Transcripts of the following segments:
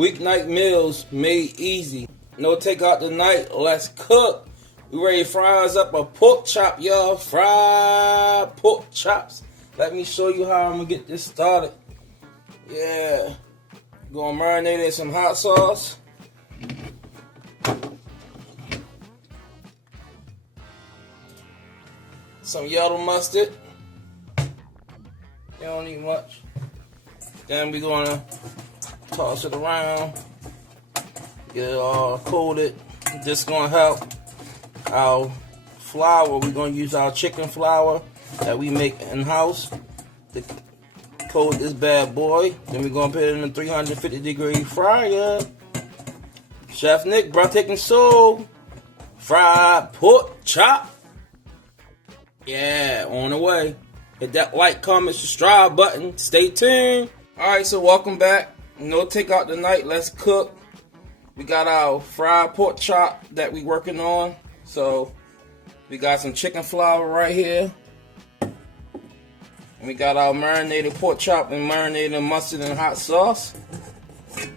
Weeknight meals made easy. No takeout tonight. Let's cook. We ready to fry us up a pork chop, y'all. Fried pork chops. Let me show you how I'm gonna get this started. Yeah. Gonna marinate in some hot sauce. Some yellow mustard. You don't need much. Then we're gonna toss it around. Get it all coated. This gonna help our flour. We're gonna use our chicken flour that we make in house to coat this bad boy. Then we're gonna put it in a 350-degree fryer. Chef Nick, breathtaking soul. Fried pork chop. Yeah, on the way. Hit that like, comment, subscribe button. Stay tuned. Alright, so welcome back. No takeout tonight. Let's cook. We got our fried pork chop that we working on. So we got some chicken flour right here. And we got our marinated pork chop and marinated mustard and hot sauce.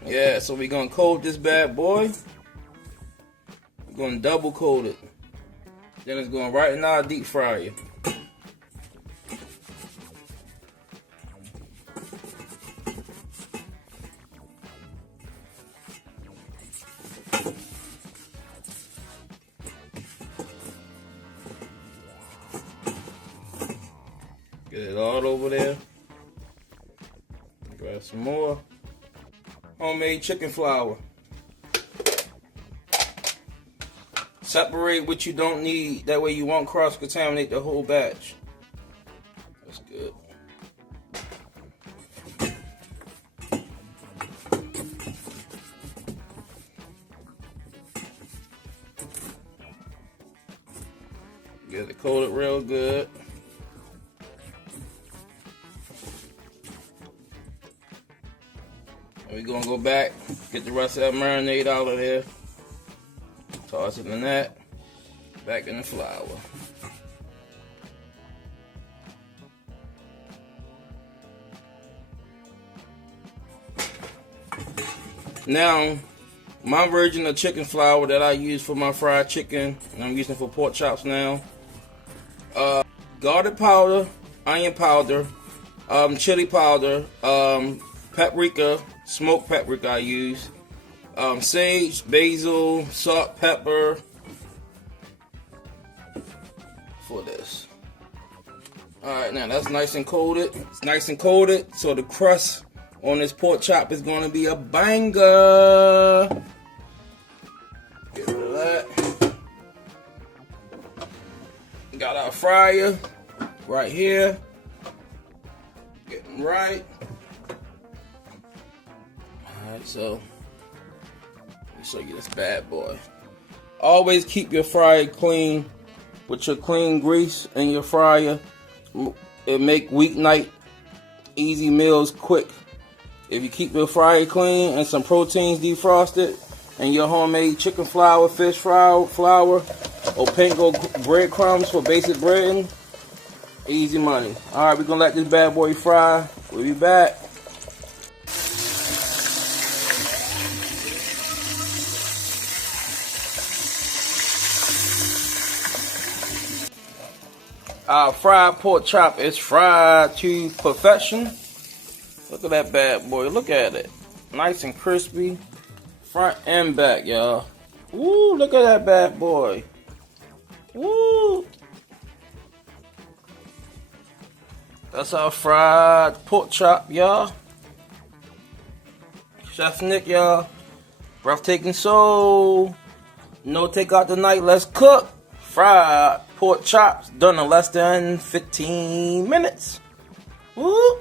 Yeah, so we're gonna coat this bad boy. We're gonna double coat it. Then it's going right in our deep fryer. Get it all over there. Grab some more homemade chicken flour. Separate what you don't need. That way you won't cross-contaminate the whole batch. That's good. Get it coated real good. And we're gonna go back, get the rest of that marinade out of there. Toss it in that, back in the flour. Now, my version of chicken flour that I use for my fried chicken, and I'm using for pork chops now. Garlic powder, onion powder, chili powder, paprika, smoked paprika I use. Sage, basil, salt, pepper for this. Alright, now that's nice and coated. It's nice and coated, so the crust on this pork chop is going to be a banger. Get rid of that. Got our fryer right here. Getting right. Alright, so show you this bad boy. Always keep your fryer clean with your clean grease in your fryer. It make weeknight easy meals quick. If you keep your fryer clean and some proteins defrosted and your homemade chicken flour, fish flour, or panko breadcrumbs for basic breading, easy money. Alright, we're gonna let this bad boy fry. We'll be back. Our fried pork chop is fried to perfection. Look at that bad boy. Look at it. Nice and crispy. Front and back, y'all. Woo, look at that bad boy. Woo. That's our fried pork chop, y'all. Chef Nick, y'all. Breathtaking soul. No takeout tonight. Let's cook. Fried pork chops done in less than 15 minutes. Woo!